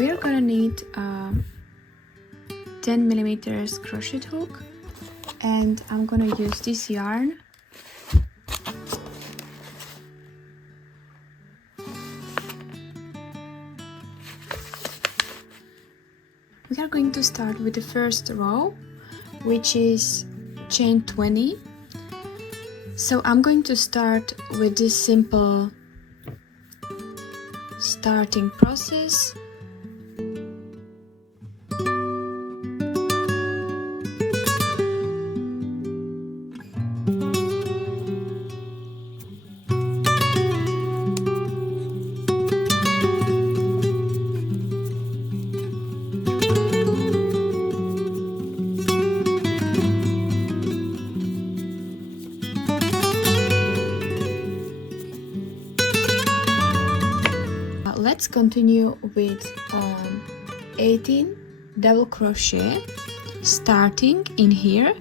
we're gonna need 10 millimeters crochet hook, and I'm gonna use this yarn. We are going to start with the first row, which is chain 20. So I'm going to start with this simple starting process. Let's continue with 18 double crochet starting in here.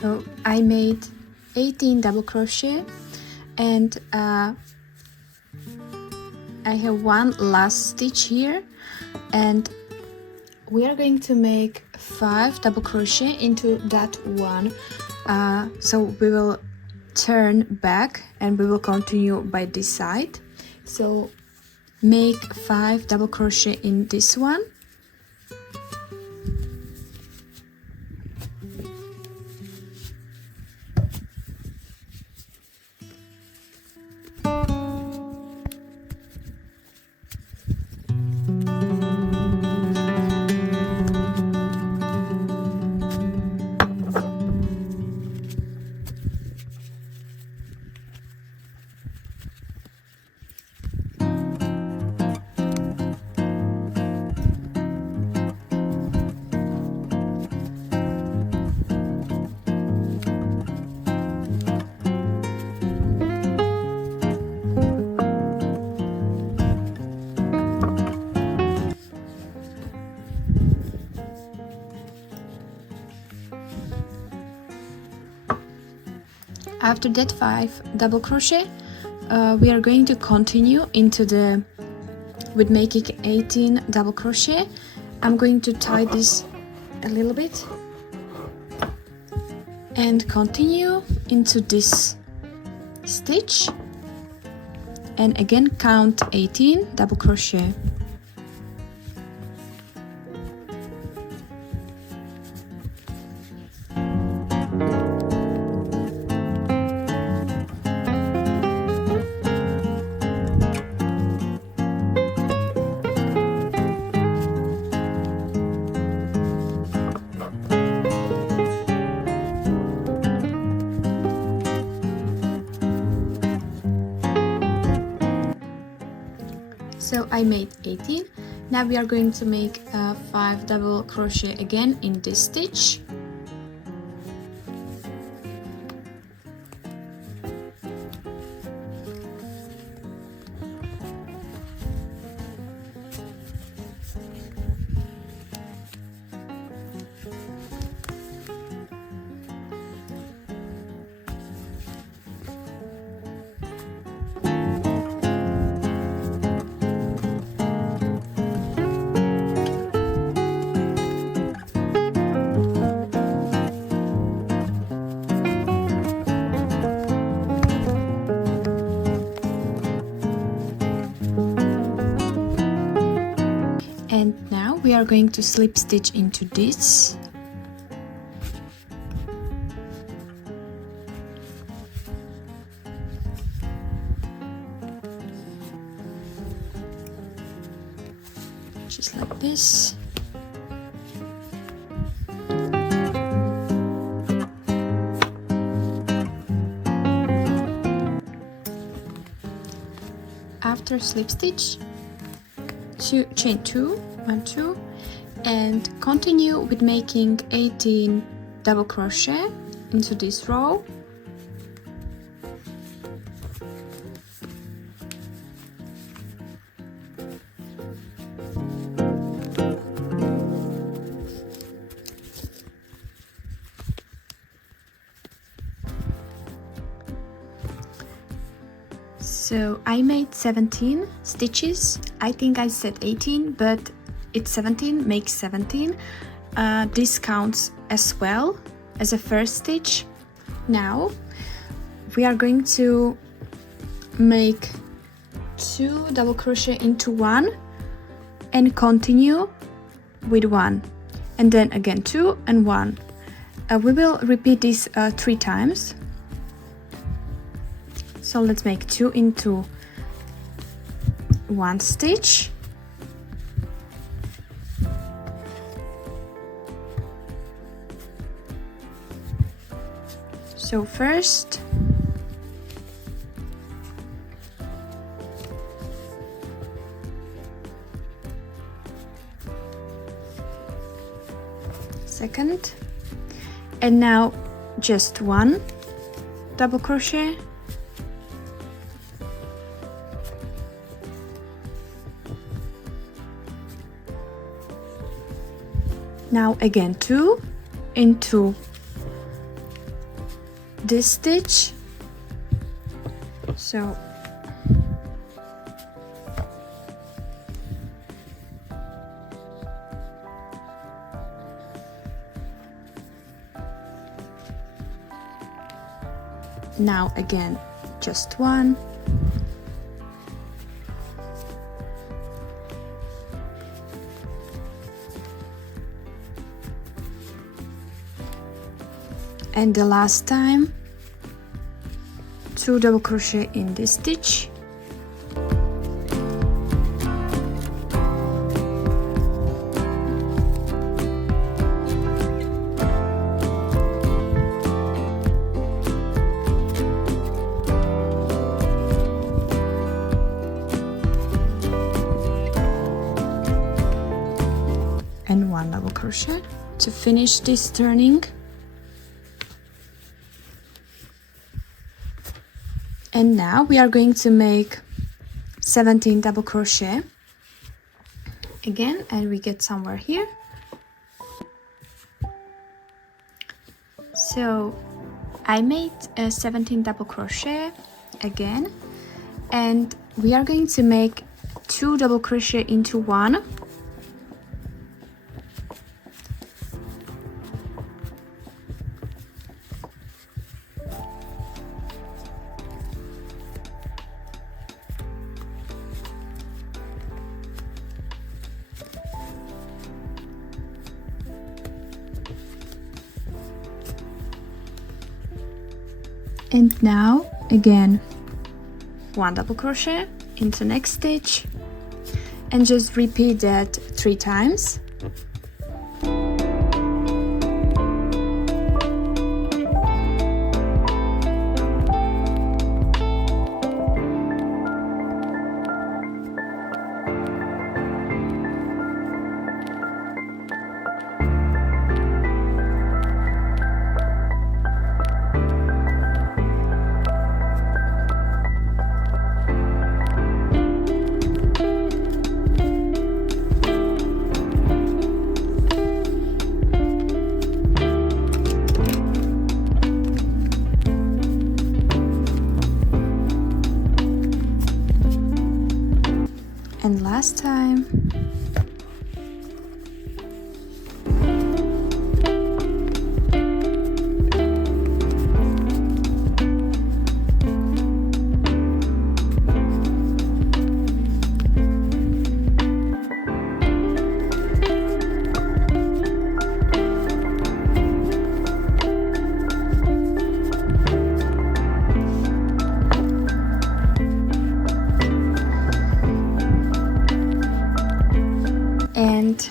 So I made 18 double crochet, and I have one last stitch here, and we are going to make 5 double crochet into that one. So we will turn back and we will continue by this side. So make 5 double crochet in this one. After that 5 double crochet, we are going to continue into with making 18 double crochet. I'm going to tie this a little bit and continue into this stitch, and again count 18 double crochet. So I made 18. Now we are going to make 5 double crochet again in this stitch. And now we are going to slip stitch into this. Just like this. After slip stitch, chain 2, 1, 2, and continue with making 18 double crochet into this row. So I made 17 stitches. I think I said 18, but it's 17, makes 17. This counts as well as a first stitch. Now we are going to make 2 double crochet into 1 and continue with 1, and then again 2 and 1. We will repeat this 3 times. So let's make 2 into 1 stitch. So first, second, and now just 1 double crochet. Now again 2 into this stitch. So now again just 1. And the last time 2 double crochet in this stitch. And 1 double crochet to finish this turning. And now we are going to make 17 double crochet again, and we get somewhere here. So I made 17 double crochet again, and we are going to make 2 double crochet into 1. And now again 1 double crochet into next stitch, and just repeat that 3 times. And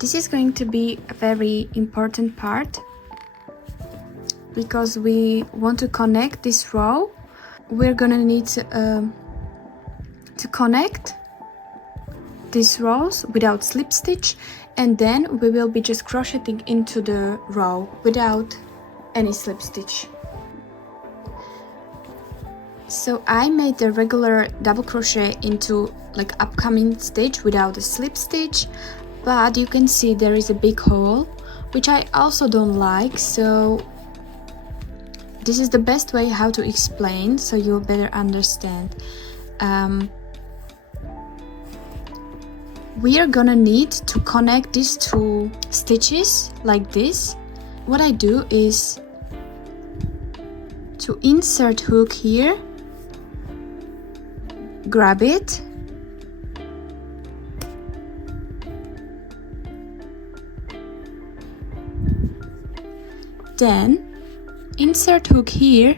this is going to be a very important part because we want to connect this row. We're gonna need to connect these rows without slip stitch, and then we will be just crocheting into the row without any slip stitch. So I made the regular double crochet into like upcoming stitch without a slip stitch, but you can see there is a big hole, which I also don't like, so this is the best way how to explain so you'll better understand. We are gonna need to connect these two stitches like this. What I do is to insert hook here, grab it, then insert hook here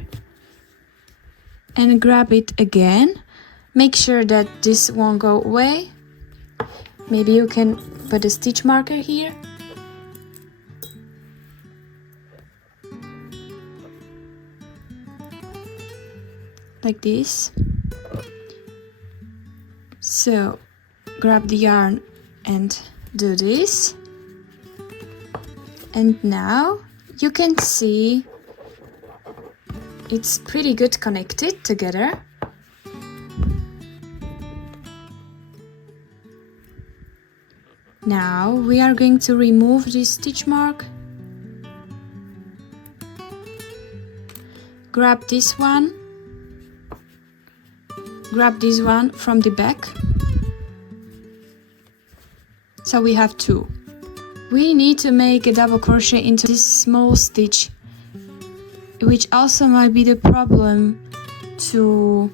and grab it again. Make sure that this won't go away. Maybe you can put a stitch marker here. Like this. So grab the yarn and do this. And now you can see it's pretty good connected together. Now we are going to remove this stitch mark. Grab this one. Grab this one from the back. So we have two. We need to make a double crochet into this small stitch, which also might be the problem to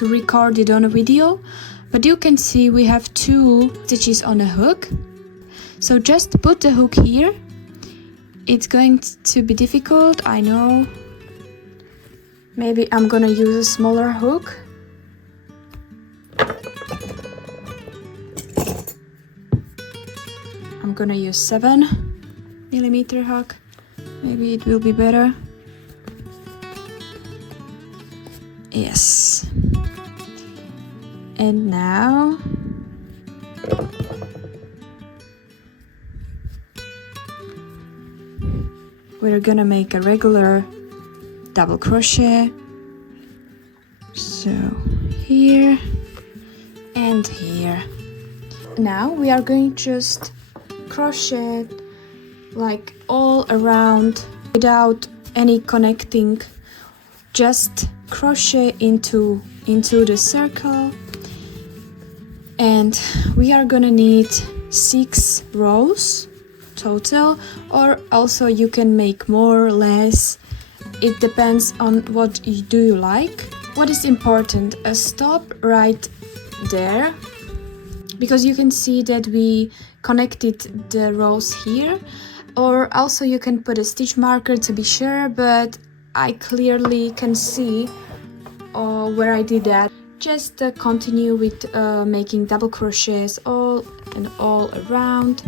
record it on a video, but you can see we have two stitches on a hook. So just put the hook here. It's going to be difficult, I know. Maybe I'm gonna use a smaller hook. I'm gonna use 7mm hook. Maybe it will be better. Yes. And now we're gonna make a regular double crochet. So here and here. Now we are going to just crochet like all around without any connecting, just crochet into the circle. And we are gonna need 6 rows total, or also you can make more or less. It depends on what you like. What is important, stop right there, because you can see that we connected the rows here, or also you can put a stitch marker to be sure, but I clearly can see where I did that. Just continue with making double crochets all around.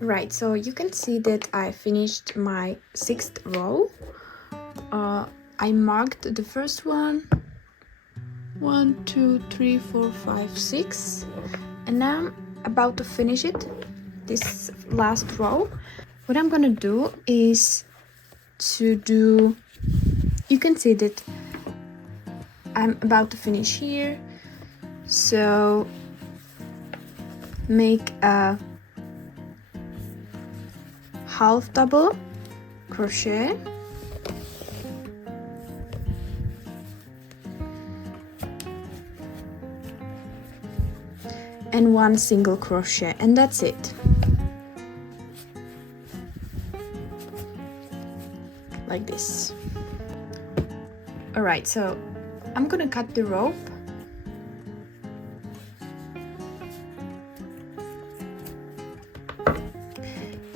Right, so you can see that I finished my 6th row. I marked the first one, 1, 2, 3, 4, 5, 6, and now I'm about to finish it, this last row. What I'm gonna do is you can see that I'm about to finish here, so make a half double crochet, and 1 single crochet, and that's it. Like this. Alright, so I'm gonna cut the rope.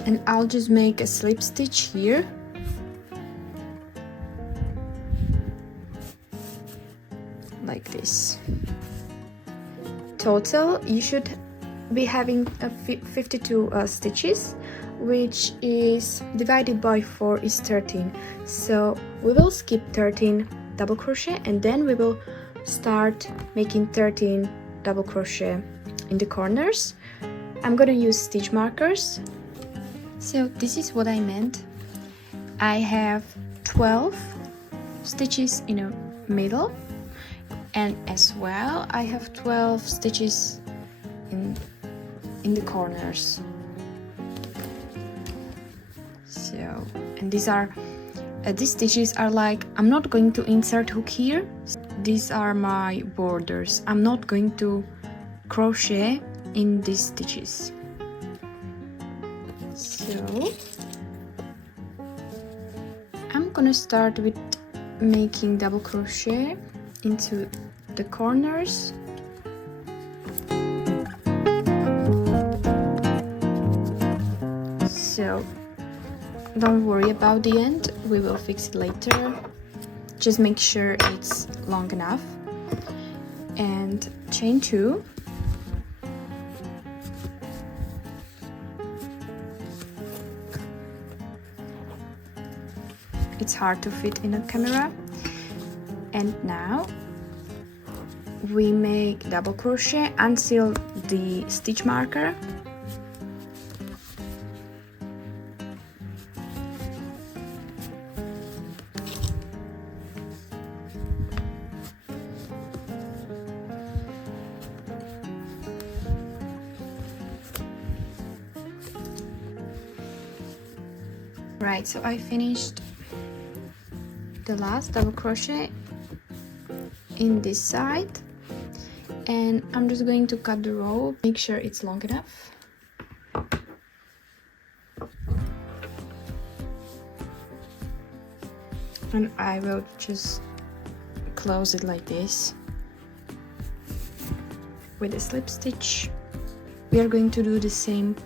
and I'll just make a slip stitch here. Like this. Total, you should be having 52 stitches, which is divided by 4 is 13. So we will skip 13 double crochet and then we will start making 13 double crochet in the corners. I'm gonna use stitch markers. So this is what I meant. I have 12 stitches in the middle, and as well I have 12 stitches in the corners. So, and these stitches are like, I'm not going to insert hook here. These are my borders. I'm not going to crochet in these stitches. So I'm gonna start with making double crochet into the corners. So don't worry about the end, we will fix it later. Just make sure it's long enough. And chain 2. It's hard to fit in a camera. And now we make double crochet until the stitch marker. Right, so I finished the last double crochet in this side, and I'm just going to cut the rope, make sure it's long enough. And I will just close it like this with a slip stitch. We are going to do the same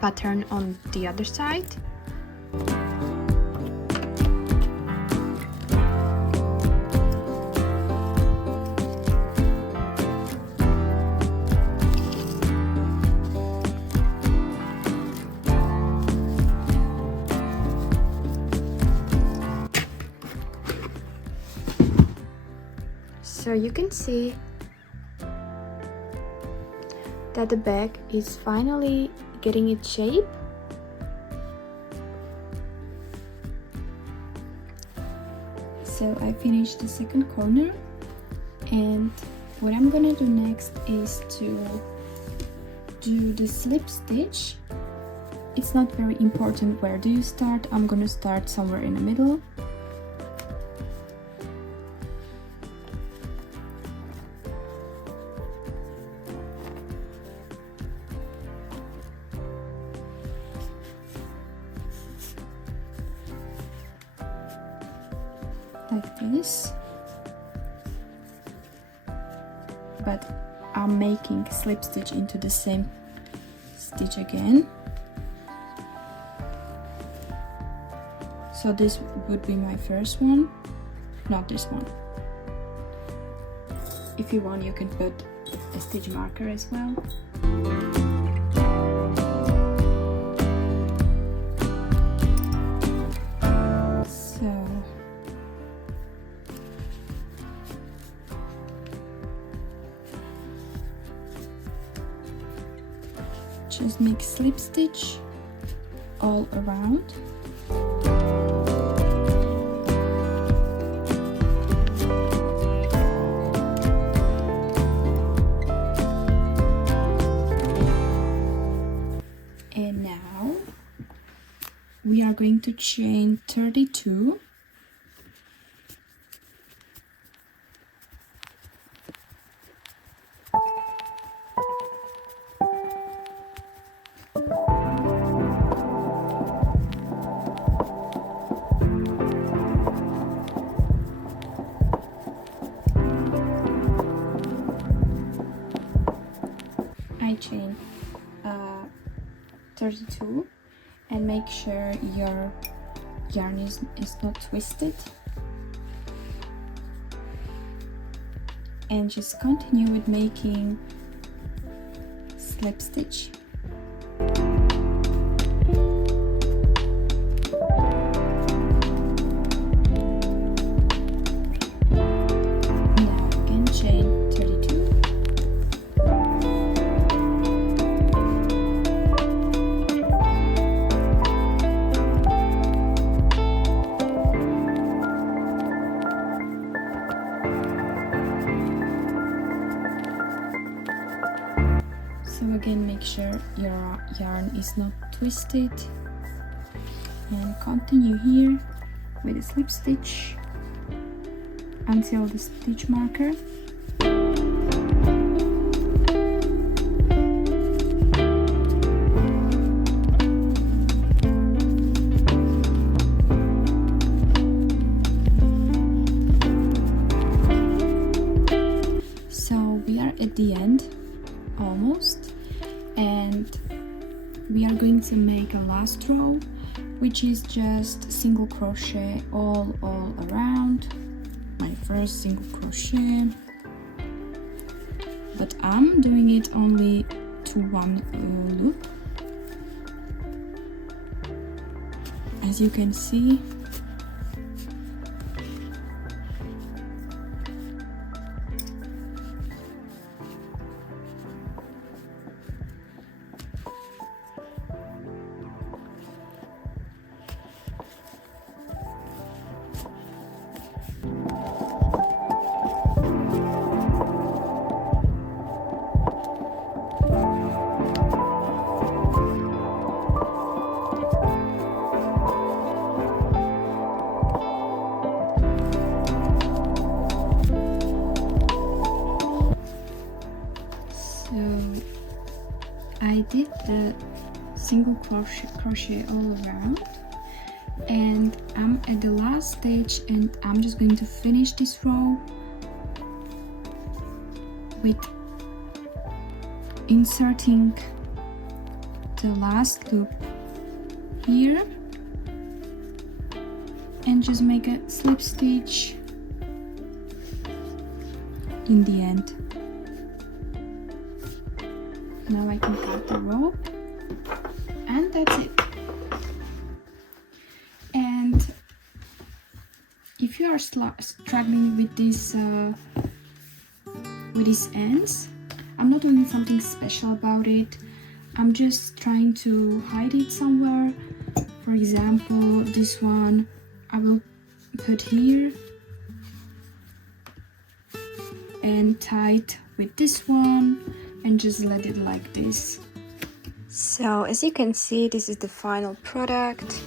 pattern on the other side. So you can see that the bag is finally getting its shape. So I finished the second corner, and what I'm gonna do next is to do the slip stitch. It's not very important where do you start. I'm gonna start somewhere in the middle. Like this, but I'm making slip stitch into the same stitch again. So this would be my first one, not this one. If you want, you can put a stitch marker as well. Just make slip stitch all around. And now we are going to chain 32. I chain 32, and make sure your yarn is not twisted, and just continue with making slip stitch. So again, make sure your yarn is not twisted, and continue here with a slip stitch until the stitch marker. So we are at the end almost, and we are going to make a last row, which is just single crochet all around. My first single crochet, but I'm doing it only to one loop, as you can see. I did the single crochet all around, and I'm at the last stage, and I'm just going to finish this row with inserting the last loop here and just make a slip stitch in the end. Now I can cut the rope, and that's it. And if you are struggling with these ends, I'm not doing something special about it. I'm just trying to hide it somewhere. For example, this one I will put here and tie it with this one, and just let it like this. So as you can see, this is the final product.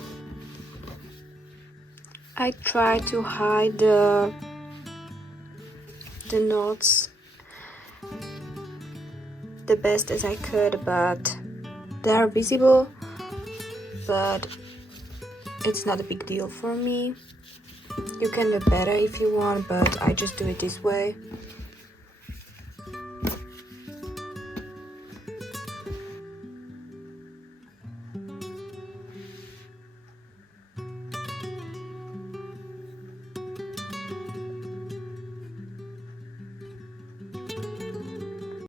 I tried to hide the knots the best as I could, but they are visible, but it's not a big deal for me. You can do better if you want, but I just do it this way.